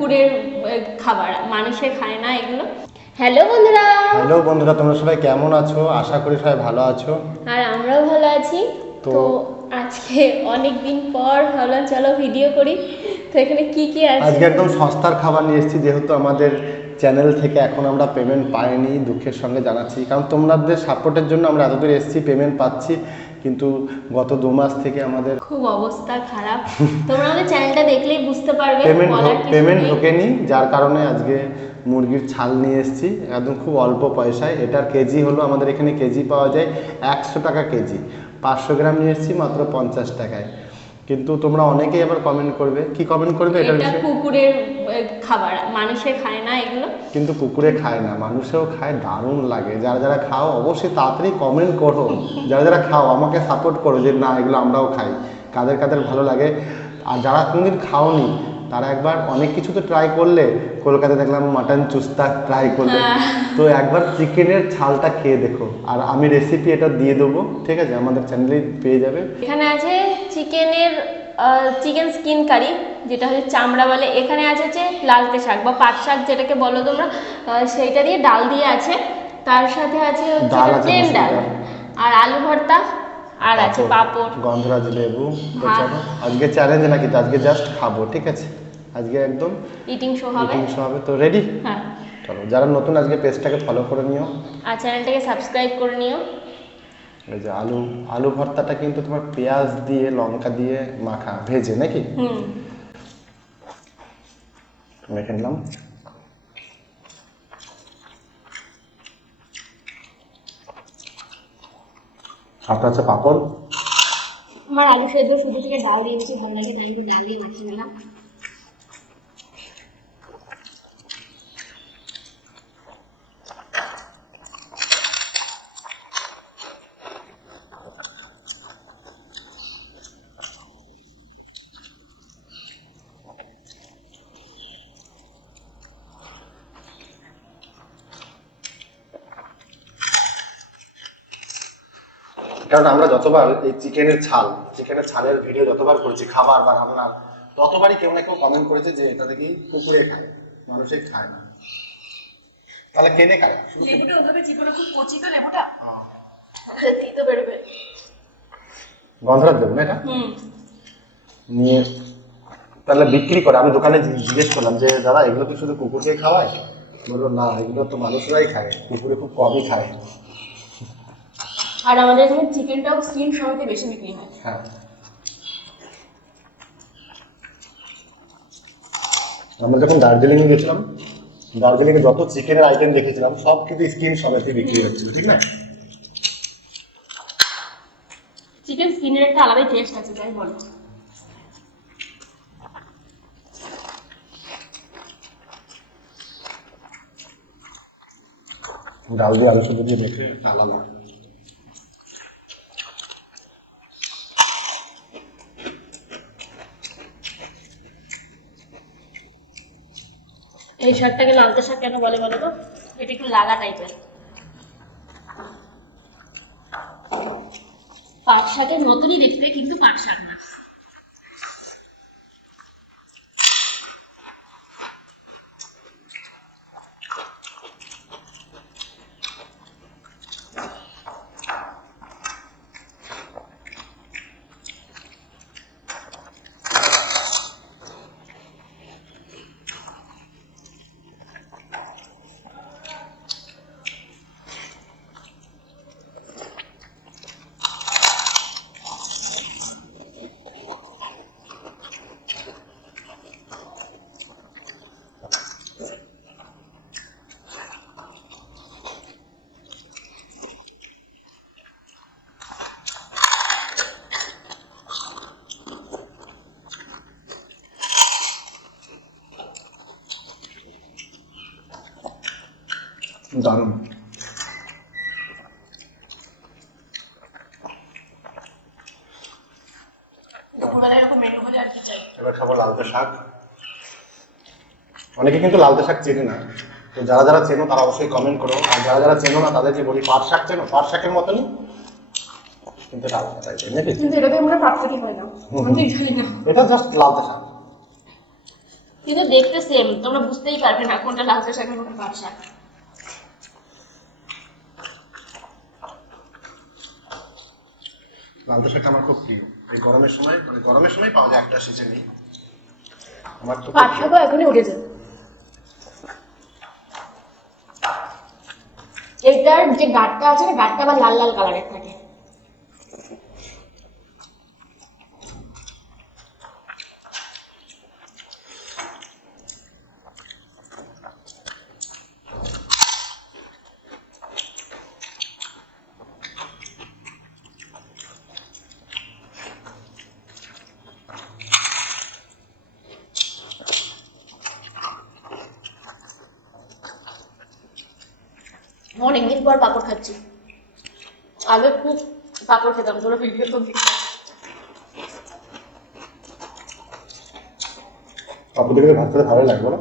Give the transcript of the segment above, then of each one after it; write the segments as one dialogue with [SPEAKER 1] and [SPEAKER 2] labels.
[SPEAKER 1] কুকুরের খাবার মানুষে খায় না এগুলো। হ্যালো বন্ধুরা।
[SPEAKER 2] হ্যালো বন্ধুরা তোমরা সবাই কেমন আছো? আশা করি সবাই ভালো আছো।
[SPEAKER 1] আর আমরাও ভালো আছি।
[SPEAKER 2] তো-
[SPEAKER 1] আজকে অনেক দিন পর ভাবলাম চলো ভিডিও করি। তো এখানে কি কি আছে?
[SPEAKER 2] আজকে একদম সস্তার খাবার নিয়ে এসেছি যেহেতু আমাদের চ্যানেল থেকে এখন আমরা পেমেন্ট পাইনি দুঃখের সঙ্গে জানাচ্ছি। কারণ তোমাদের সাপোর্টের জন্য আমরা এতদূর এসেছি পেমেন্ট পাচ্ছি। কিন্তু গত দু মাস থেকে আমাদের
[SPEAKER 1] খুব অবস্থা খারাপ। তোমরা আমাদের চ্যানেলটা দেখলেই বুঝতে পারবে
[SPEAKER 2] পেমেন্ট পেমেন্ট ঢোকেনি যার কারণে আজকে মুরগির ছাল নিয়ে এসেছি। একদম খুব অল্প পয়সায়। এটার কেজি হলো আমাদের এখানে কেজি পাওয়া যায় একশো টাকা কেজি। পাঁচশো গ্রাম নিয়ে এসেছি মাত্র পঞ্চাশ টাকায়। কিন্তু তোমরা অনেকেই আবার কমেন্ট করবে। কি কমেন্ট করবে? এটার
[SPEAKER 1] এটা
[SPEAKER 2] বিষয়ে
[SPEAKER 1] কুকুরের খাবার। মানুষে খায় না এগুলো?
[SPEAKER 2] কিন্তু কুকুরে খায় না মানুষেও খায় দারুণ লাগে। যারা যারা খাও অবশ্যই তাড়াতাড়ি কমেন্ট করো। যারা যারা খাও আমাকে সাপোর্ট করো যে না এগুলো আমরাও খাই। কাদের কাদের ভালো লাগে। আর যারা কোনোদিন খাওনি তারা একবার অনেক কিছু তো ট্রাই করলে কলকাতায় দেখলাম মাটন চুস্তা ট্রাই করলে। তো একবার চিকেনের ছালটা খেয়ে দেখো। আর আমি রেসিপি এটা দিয়ে দেবো ঠিক আছে? আমাদের চ্যানেলে পেয়ে যাবে।
[SPEAKER 1] এখানে আছে চিকেনের চিকেন স্কিন কারি যেটা হচ্ছে চামড়া বলে। এখানে আছে হচ্ছে লালতে শাক বা পাট শাক যেটাকে বলো তোমরা। সেইটা দিয়ে ডাল দিয়ে আছে। তার সাথে আছে হচ্ছে প্লেন ডাল। আর আলু ভর্তা। আর আছে পাঁপড়
[SPEAKER 2] গন্ধরাজ লেবু তো
[SPEAKER 1] হ্যাঁ।
[SPEAKER 2] আজকে চ্যালেঞ্জ নাকি আজকে জাস্ট খাব ঠিক আছে? আজকে একদম
[SPEAKER 1] ইটিং শো হবে।
[SPEAKER 2] মিটিং হবে। তো রেডি
[SPEAKER 1] হ্যাঁ।
[SPEAKER 2] চলো যারা নতুন আজকে পেজটাকে ফলো করে নিও।
[SPEAKER 1] আর চ্যানেলটাকে সাবস্ক্রাইব করে নিও।
[SPEAKER 2] এই যে আলু আলু ভর্তাটা কিন্তু তোমার পেঁয়াজ দিয়ে লঙ্কা দিয়ে মাখা ভেজে নাকি?
[SPEAKER 1] হুম।
[SPEAKER 2] মেখে নিলাম। আপনার হচ্ছে পাপড়।
[SPEAKER 1] আমার আলু সেদ্ধ শুধু থেকে ডাল দিয়েছি, ভালো লাগে ডাল দিয়ে মাখিয়ে নিলাম।
[SPEAKER 2] কারণ আমরা যতবার এই চিকেনের ছাল চিকেনের ছালের ভিডিও যতবার করেছি খাবার বা রান্নার ততবারই কেউ না কেউ কমেন্ট করেছে যে এটা থেকেই কুকুরে খায় মানুষে খায় না। তাহলে কেনে খায়?
[SPEAKER 3] লেবুটা ওভাবে চিপড়ে খুব কচি তো লেবুটা?
[SPEAKER 2] আহ,
[SPEAKER 1] দিতে বেরোবে।
[SPEAKER 2] গন্ধরাজ দেবো না এটা?
[SPEAKER 1] হুম।
[SPEAKER 2] নিয়ে তাহলে বিক্রি করে আমি দোকানে জিজ্ঞেস করলাম যে দাদা এগুলো কি শুধু কুকুরকে খাওয়ায়? বলল না এগুলো তো মানুষরাই খায় কুকুরে খুব কমই খায়।
[SPEAKER 1] আর আমাদের এখানে চিকেনটাও স্কিন সমেত বেশি বিক্রি হয়।
[SPEAKER 2] হ্যাঁ। আমরা যখন দার্জিলিং গেছিলাম দার্জিলিং এ যত চিকেনের আইটেম দেখেছিলাম সব কিন্তু স্কিন সমেত বিক্রি হচ্ছিল ঠিক না?
[SPEAKER 1] চিকেন স্কিনের একটা আলাদাই টেস্ট আছে তাই বলো।
[SPEAKER 2] ডাল দিয়ে আলু সেদ্ধ দিয়ে মেখে আলাদা।
[SPEAKER 1] এই শাকটাকে লালতে শাক কেন বলে বলো তো? এটা একটু লাগা টাইপের পাট শাকের মতনই দেখতে, কিন্তু পাট শাক না
[SPEAKER 2] দারুণ।
[SPEAKER 3] দুপুরবেলা এরকম মেনু হলে আর কি চাই?
[SPEAKER 2] এবার খাব লালতে শাক অনেকে কিন্তু লালতে শাক চেনে না। তো যারা যারা চেনো তারা অবশ্যই কমেন্ট করো। আর যারা যারা চেনো না তাদেরকে বলি পাট শাক চেনো? পাট শাকের মতনই। কিন্তু টাইপের
[SPEAKER 3] কিন্তু এটাতে আমরা না।
[SPEAKER 2] এটা জাস্ট লালতে শাক
[SPEAKER 1] কিন্তু দেখতে সেম তোমরা বুঝতেই পারবে না কোনটা লালচে শাক কোনটা পাট শাক।
[SPEAKER 2] লালটা শাকটা আমার খুব প্রিয়। এই গরমের সময় মানে গরমের সময় পাওয়া যায় একটা সিজনই আমার তো
[SPEAKER 1] পাট। শাকও এখনই উঠেছে এটার যে গাঁটটা আছে না গাঁটটা আবার লাল লাল কালারের থাকে। অনেকদিন পর পাপড় খাচ্ছি। আগে খুব পাপড় খেতাম তোরা ভিডিও তো
[SPEAKER 2] পাপড় দেখে ভাত খেতে ভালো লাগবে বলো।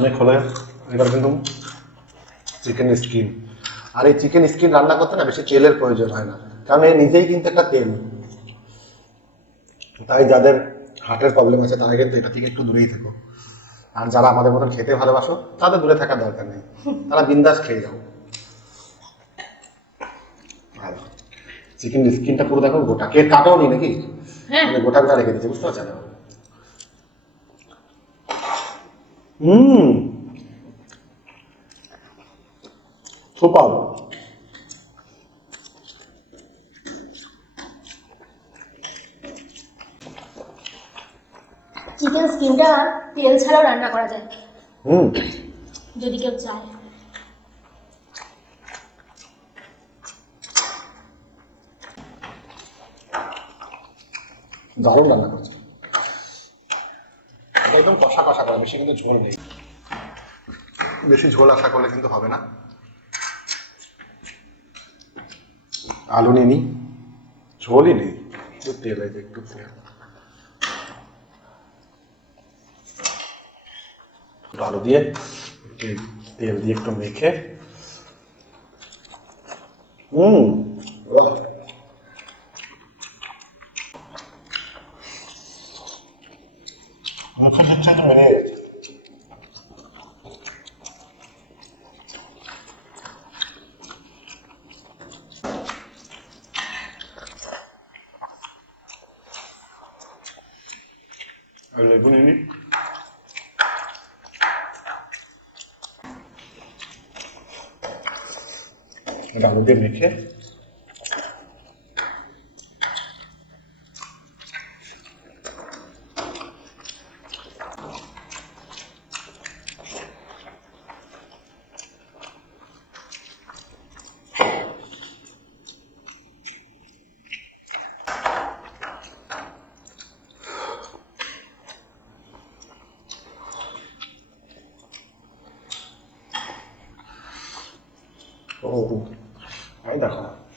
[SPEAKER 2] অনেক হলে এবার কিন্তু চিকেন স্কিন আর এই চিকেন স্কিন রান্না করতে না বেশি তেলের প্রয়োজন হয় না। কারণ এ নিজেই কিন্তু একটা তেল। তাই যাদের হার্টের প্রবলেম আছে তারা কিন্তু এটা থেকে একটু দূরেই থেকো। আর যারা আমাদের মতন খেতে ভালোবাসো তাদের দূরে থাকার দরকার নেই। তারা বিন্দাস খেয়ে যাও। চিকেন স্কিনটা পুরো দেখো গোটা। কে কাটাও নি নাকি?
[SPEAKER 1] হ্যাঁ।
[SPEAKER 2] মানে গোটা গোটা রেখে দিচ্ছে বুঝতে পারছেন হুম। সুপার।
[SPEAKER 1] চিকেন স্কিনটা তেল ছাড়াও রান্না করা যায়।
[SPEAKER 2] হুম।
[SPEAKER 1] যদি কেউ চায়।
[SPEAKER 2] দারুণ রান্না করছে। কষা কষা করা বেশি কিন্তু ঝোল নেই। বেশি ঝোল আশা করলে কিন্তু হবে না। আলু নিয়ে নিই ঝোলই নেই। একটু তেল যে একটু তেল। আলু দিয়ে তেল দিয়ে একটু মেখে। হুম বাহ। মুখে দিচ্ছে তো মেরে গেছে আর লেবু নিয়ে নিই এটা আলু দিয়ে মেখে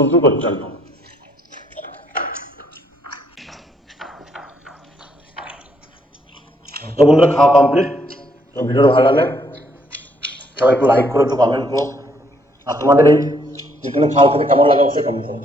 [SPEAKER 2] শুধু একদম তো বন্ধুরা, খাওয়া কমপ্লিট তো ভিডিওটা ভালো লাগে সবাই একটু লাইক করো, একটু কমেন্ট করো। আর তোমাদের এই চিকেন খাওয়া খেতে কেমন লাগে অবশ্যই কমেন্ট করো।